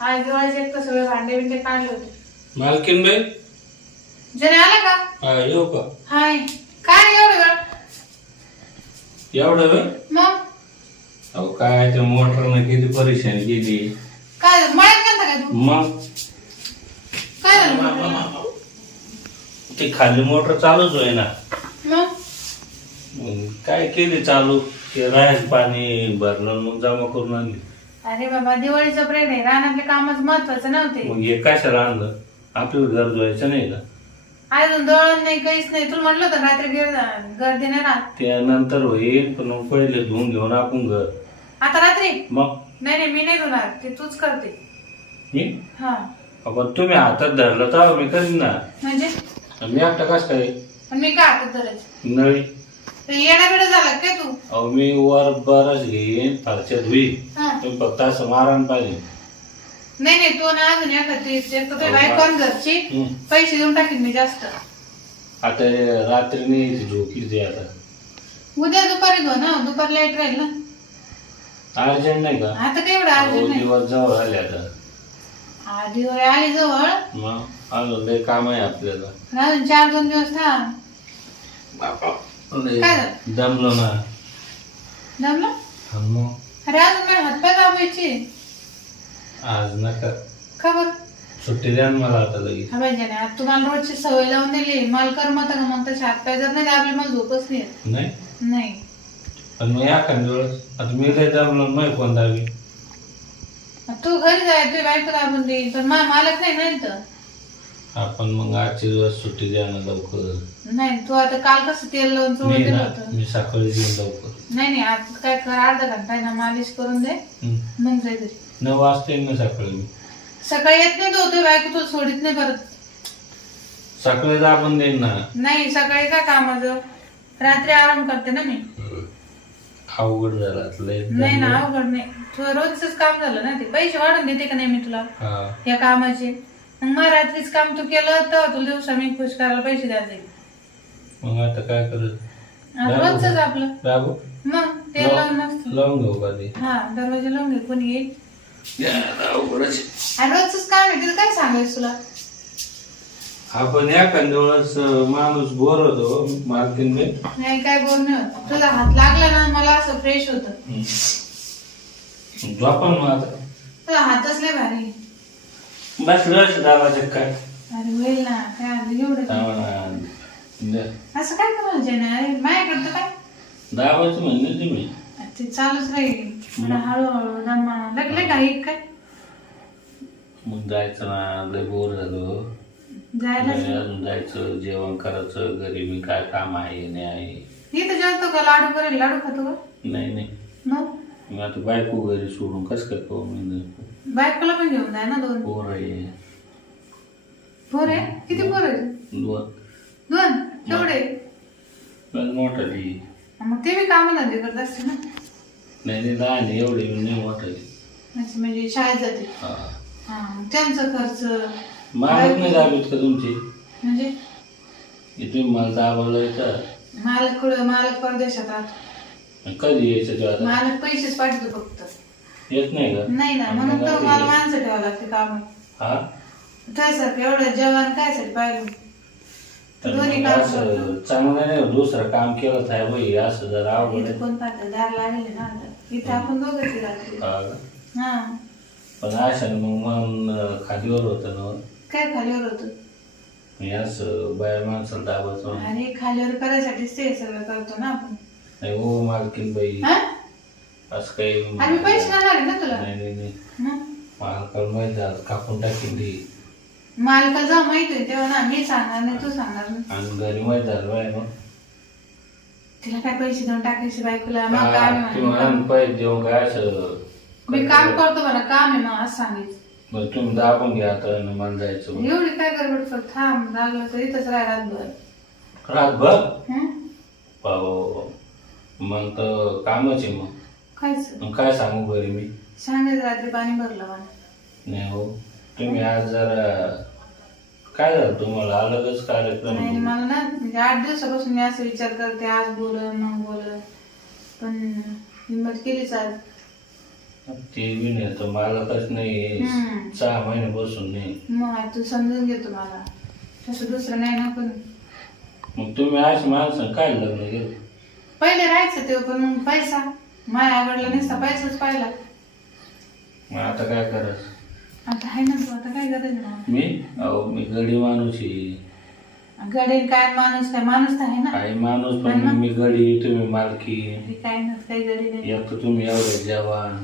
आज दिवाळीचे एक तर सगळे? भांडे बिंडे काढले होते. मालकीन बाई जने आला का? हा येऊ का? हाय. काय एवढं वेळ मग? अहो काय त्या मोटरनं किती परेशानी केली? काय झालं? मळ्यात गेलता काय तू? मग? काय झालं? मोटरला? ती खाली मोटर चालूच होय ना. मग? मग काय केली चालू? ते राहायचं पाणी भरलं मग जमा करून आणली. अरे बाबा दिवाळीचं प्रेम आहे. रानातले कामच महत्वाचं नव्हते. मग हे कशाला आणलं? आपलं घर धुवायचं नाही का? अजून दळण नाही काहीच नाही. तुला म्हटलं होतं रात्री गिर- गर्दी नाही राहत. त्यानंतर होईल पण मग पहिले धुवून घेऊन आपण घर. आता रात्री? मग? नाही नाही मी नाही धुणार. ते तूच करते. हे? हा. आपण तुम्ही हातात धरलं तर मी करीन ना. म्हणजे? मी एकटा कसं काय? पण मी काय हातात धरायचं? नळी. येणा बिडा झाला काय तू? अहो मी वर बरच घेईन फारच्या धुई हा. तुम्ही फक्त असं मारण पाहिजे. नाही नाही तू ना अजून एखादी एक तर बाईक पण घरची. पैसे देऊन टाकीन मी जास्त. आता रात्री नाही झोकी आता? उद्या दुपारी घेऊ ना दुपारी लाइट राहील ना. अर्जंट नाही का? आता काय एवढं अर्जंट नाही? दिवस जवळ आले आता. दिवाळी आली जवळ. मग अजून लय काम आहे आपल्याला. अजून चार दोन दिवस थांब. लय काय? झालं? दमलो ना. जमलं मग अरे अजून माझे हातपाय दाबायचे आज नका. खबर सुट्टी द्या ना मला आता लगेच. हा पाहिजे ना तुम्हाला रोजची सवय लावून दिली. मला करमत का मग तसे हातपाय जर नाही दाबले मला झोपच नाही येत. नाही? नाही. पण मी एखाद्या वेळेस आता मी लय दमलो नाही कोण दावी तू घरी जाय तू बायको दाबून देईल. पण मा मालक नाही ना इथं. आपण मग आजचे दिवस सुट्टी द्या ना लवकर. नाही तू आता काल कसं तेल लावून चोळून मी दिलं ना होतं? मी सकाळी येईन लवकर. नाही नाही आज काय कर अर्धा घंटा आहे ना मालिश करून दे. मग जाय घरी. नऊ वाजता येईन ना सकाळी मी सकाळी येत नाही तो बायको तुला सोडित नाही परत. सकाळी आपण देईन ना. नाही सकाळी काय कामाचं. रात्री आराम करते ना मी. अवघड झाला आता लय नाही ना अवघड नाही. तुझं रोजच काम झालं ना ते. पैसे वाढून देते का नाही मी तुला? हा. या कामाचे. मग मग रात्रीच काम तू केलं तर तुला दिवसा मी खुश करायला पैसे द्यायला जाईल. मग आता काय करत? रोजच आपलं. बाबू मग तेल लावून लावून घेऊ का ते? हा दरवाजा लावून घे. कोणी येईल? आणि रोजच काम आहे तिला काय सांगायचं तुला? आपण एखाद्या वेळेस माणूस बोर होतो मालकीन नाही काय बोल नाही होत. तुझा हात लागला ना मला असं फ्रेश होतं. झोपन मग आता. तुझा हातच लय भारी बस रस दाबाचे काय अरे होईल ना काय आलं एवढं? असं काय करायचं ना अरे माझ्याकडे तर काय? म्हणले तुम्ही ते चालूच राहील. मला हळूहळू दमा लागले काही काय? मग जायचं ना लय बोर झालो. जायला? अजून जायचं जेवण करायचं घरी मी काय काम आहे नाही आहे. इथं जेवतो का? लाडू करेल लाडू खातो का? नाही नाही. मग? मग आता बायको घरी सोडून कसं काय करू मी? बायकोला पण घेऊन जाय ना दोन. पोर आहे. पोर आहे? किती पोर आहे दोन. दोन? तेवढे पण मोठाली मग ते बी काम धंदे करत असते ना. नाही नाही लहान आहे, एवढी बी नाही मोठाली अच्छा म्हणजे शाळेत जाते. हा. हा मग त्यांचा खर्च. मालक नाही दाबीत का तुमची? म्हणजे? हे तुम्ही मला दाबायला येतं. मालक कुठं मालक परदेशात राहतो. कधी यायचं ते आता मालक पैसेच पाठवतो फक्त. येत नाही का? नाही ना म्हणून तर मला माणसं ठेवावं लागते काम. हा? त्यासाठी एवढं जेवण काय साठी पाहिजे तर दोन्ही मग काम असं चांगलं नाही दुसरं काम केलं थाय बाई असं जर आवड इथं कोण पाहतं? दार लागले ना आता. इथं आपण दोघंच राहतो हा पण अशा मग मन खादीवर होतं ना काय खालीवर होतं? मी असं बाया माणसाला दाबायचं. आणि खालीवर करायसाठीच ते सगळं करतो ना आपण. नाही हो मालकीन बाई. हा? असं काही आणि पैसे देणार आहे ना तुला? नाही नाही नाही. मग मालकाला माहीत झालं कापून टाकीन ती. जा माहीत आहे तेव्हा ना मी सांगणार नाही तू सांगणार नाही. आणि घरी माहीत झालं बाय मग. तिला काय पैसे देऊन टाकायचे बायकोला? मग हा, ती काय असं? मी काम करतो मला काम आहे मग असं बरं तुम्ही दाबून घ्या आता आणि मला जायचं मग. एवढी काय गडबड कर थांब लागलं तर इथंच राह रातभर. हं? मग तर कामच आहे मग. खायचं मग काय सांगू घरी मी? सांगायचं रात्री पाणी भरलं मला. नाही हो. तुम्ही आज जरा काय झालं तुम्हाला? अलगच कार्यक्रम नाही मला ना म्हणजे आठ दिवसापासून मी असं विचार करते आज बोलन मग बोलन पण हिंमत केलीच आज. ते बी नाही तर मालकच नाही. हम्म. सहा महिने बसून नाही. मग आता तू समजून घेतो मला तसं दुसरं नाही ना पण. मग तुम्ही अशी माणसं काय लग्न केलं? पहिले राहायचं ते पण मग पैसा. माया आवडला नसता पैसाच पाहिला. मग आता काय करायचं आता आहे ना तू आता काय मला मी? अहो मी गडी माणूस आहे. गडील काय माणूस काय माणूस तर आहे ना. काही माणूस पण? मी गडी तुम्ही मालकी. हे काय ना काही गडी नाही. एक तर तुम्ही एवढे जवान.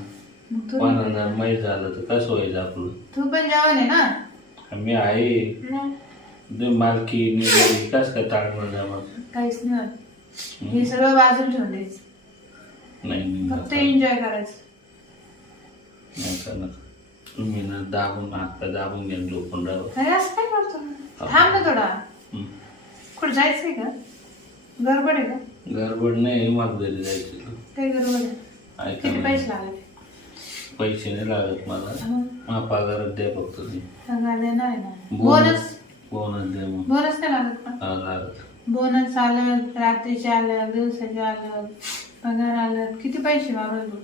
मग तू? पन्नास माहीत झालं तर कसं व्हायचं आपलं? तू पण जवान आहे ना? मी आहे. तुम्ही मालकी मी गडी कस काय ताळमळ जमा काहीच नाही होत. हे सगळं बाजूला ठेवून द्यायचं नाही नाही फक्त. एन्जॉय करायचं. नका तुम्ही ना दाबून हात दाबून घ्या झोपून राहा अरे असं काय करतो थांब ना थोडा. हं. कुठं जायचंय का? गडबड आहे का? गडबड नाही मला घरी जायचं काही गडबड आहे? ऐका किती ना. पैसे लागले? पैसे नाही लागत मला. हा. पगारात द्या फक्त देणार आहे ना? बोनस? बोनस द्या मग. बोनस नाही लागत का? हा लागत. बोनस आलं रात्रीचे आलं दिवसाचे आलं. पगार आलं किती पैसे मागल तू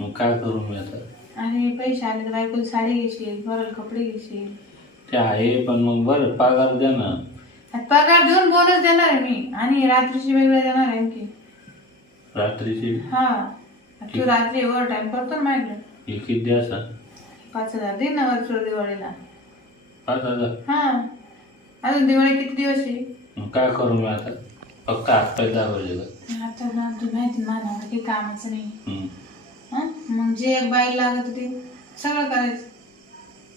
मग काय करू मी आता? आणि पैसे आले तर बायकोला साडी घेशील बरं कपडे घेशील. ते आहे पण मग बरं पगार द्या ना. आता पगार देऊन बोनस देणार आहे मी आणि रात्रीची वेगळं देणार आहे आणखी. रात्रीची? हा तू रात्री ओव्हर टाइम करतो ना माझ्याकडे. हे किती द्या सर पाच हजार दे ना वरचोर दिवाळीला. पाच हजार? हा. अजून दिवाळी किती दिवस आहे? मग काय करू मी आता? फक्त दाबायचे का आता ना माहिती माझ्या काही कामाचं नाही. हा? मग जे एक बाई लागत होती सगळं करायचं.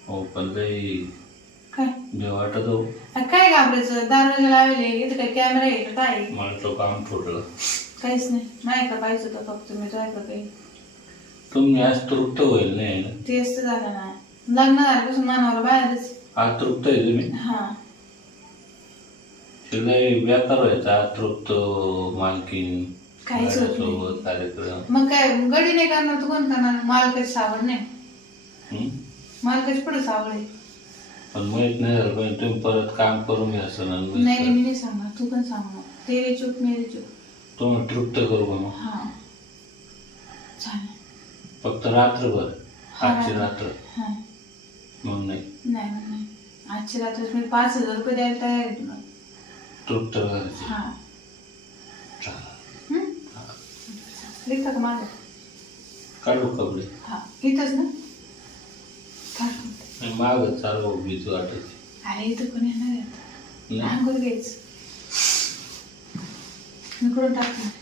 हो पण काही काय? जे वाटत हो. आ, काय घाबरायचं? दरवाजा लावले इथं काय कॅमेरा आहे का काय आहे? मला तो काम ठोडलं काहीच नाही. नाही का पाहिजे होतं फक्त मी तो का काही? तुम्ही आज तृप्त होईल नाही ना तेच तर झालं ना. लग्न झाल्यापासून मानवाला बाहेरच आज तृप्त आहे तुम्ही? हा. तिला व्यापार व्हायचा तृप्त मालकीन काहीच होत नाही. सोबत कार्यक्रम. मग काय गडी नाही करणार तू कोण करणार? मालकाची सावड नाही? हं? मालकाची पुढे सावड आहे? पण माहीत नाही झालं पाहिजे तुम्ही परत काम करून घ्या सर नाही नाही मी नाही सांगणार. तू पण सांगणार. तेरे चूक मेरी चूक. तुम्ही तृप्त करू का मग? हा. चालेल. फक्त रात्रभर हा. आजची रात्र. हा. मग नाही. नाही नाही, नाही. आजची रात्र मी पाच हजार रुपये द्यायला तयार आहे तुला. तृप्त करायची हा. हं? लिखा का माझं काढू कपडे हा इथंच ना काढून दे. आणि मागच चालू भीती वाटत अरे इथं कोणी येणार आहे आता. आंघोळ घ्यायचं इकडून टाकणार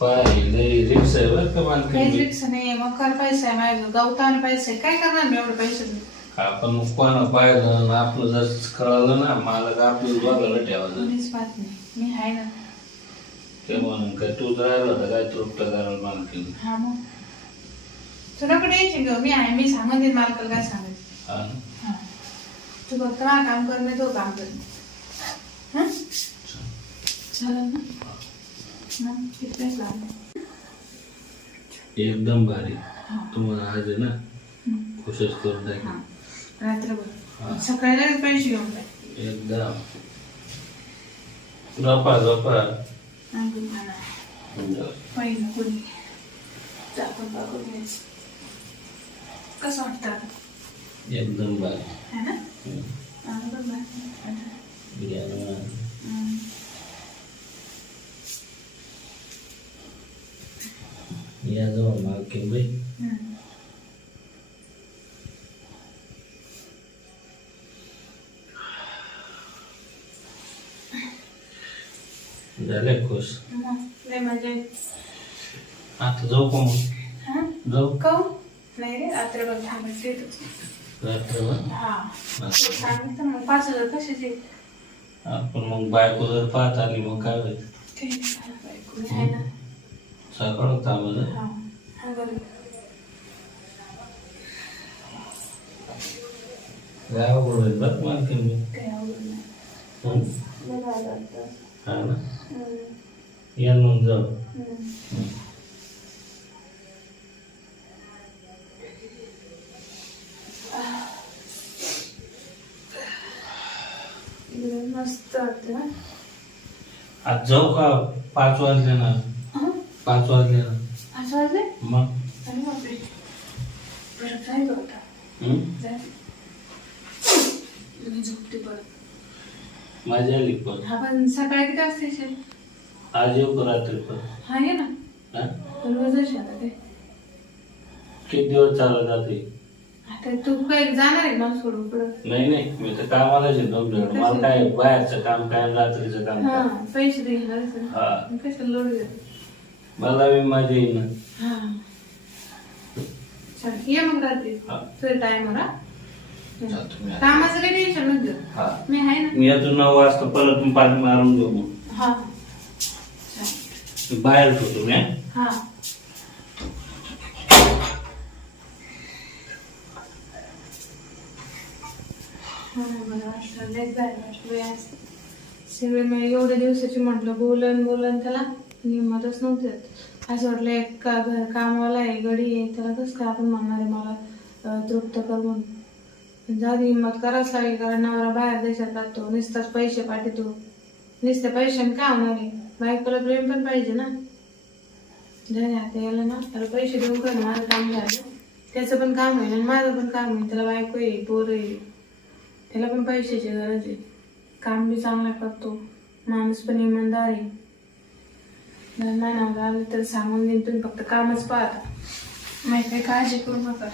पाहिलं रिक्षा आहे बरं का काहीच मालकीन रिक्षा नाही मग काय पैसा आहे माझ्या गवताने पैसा आहे काय करणार मी एवढे पैसे? आपण कोणा पाहिलं आणि आपलं जर कळलं ना मला का आपलं बघायला ठेवायचं. कोणीच पाहत नाही. मी आहे ना. ते म्हणून काय तूच राहिलं होतं काय तृप्त करायला मालकीन? हा मग. तुला कुठे यायची ग. मी आहे मी मालकाला काय हा ना? हा. तू फक्त मला काम कर तो काम कर. हं? चालेल ना? मग लागले एकदम भारी. तुम्हाला आज आहे ना. खुशच करून टाकेल रात्रभर. सकाळी लगेच पैसे घेऊन जाय एकदम झोपा झोपा. पहिलं कोणी चाकून पाकून घ्यायचं कसं वाटतं? एकदम भारी है ना. आंघोळ घाला. बिर्याणी. या बाई झाले खुश लय मजा. आता जाऊ का मग हं? जाऊ काहून? नाही रे रात्रभर थांबायचं इथंच. रात्रभर हा सांगितलं मग पाच हजार कशाचे आपण मग बायको जर पाहत आली मग काय होईल सकाळ थांबलं हा हा बरं गावाकडं होईल अवघड नाही हं? ना. या मग जाऊ. मस्त आज जाऊ का पाच वाजले ना? पाच वाजले ना. मग? अरे बापरे. परत जायचं होता हं? जायचं मी झोपते परत माझी आली पण हा पण सकाळी किती वाजता येशील? आज येऊ का रात्री पण? हा ये ना. हा? रोजच आता ते किती दिवस चालत जाते? आता तू काय जाणार आहे मला सोडून पुढं? नाही नाही. मी तर कामालाच दोन मला काय बाहेरचं काम काय रात्रीचं काम हा काय? पैसे हा. लोड घेतो मला बी माझ्या येईन हा. चल ये मग रात्री. हा. तुझ्या टायमवर हा मी. कामाचं काही टेन्शन नको घेऊ हा मी आहे ना मी येतो नऊ वाजता परत मी पाणी मारून घेऊ मग हा. मी बाहेर ठेवतो मी हा? हा हा, बरं वाटलं. लयच भारी वाटलं बाई आज. सगळे मी एवढ्या दिवसाची म्हटलं बोलन बोलन त्याला हिंमतच नव्हती येत. असं वाटलं एक का घर कामाला आहे गडी आहे त्याला कसं काय आपण म्हणणार आहे मला अं, तृप्त कर म्हणून जाऊ हिम्मत हिंमत करावंच लागेल कारण नवरा बाहेर देशात लागतो नुसताच पैसे पाठवतो नुसते पैशाने का होणार आहे. बायकोला प्रेम पण पाहिजे ना. झाले आता याला ना त्याला पैसे देऊ कर माझं काम झालं. त्याचं पण काम होईल आणि माझं पण काम होईल. त्याला बायको येईल पोरं येईल त्याला पण पैशाची गरज आहे. काम बी चांगलं करतो. माणूस पण इमानदार आहे. नाही ना आलं तर सांगून देईन तुम्ही फक्त कामच पाहता माहिती काही काळजी करू. नका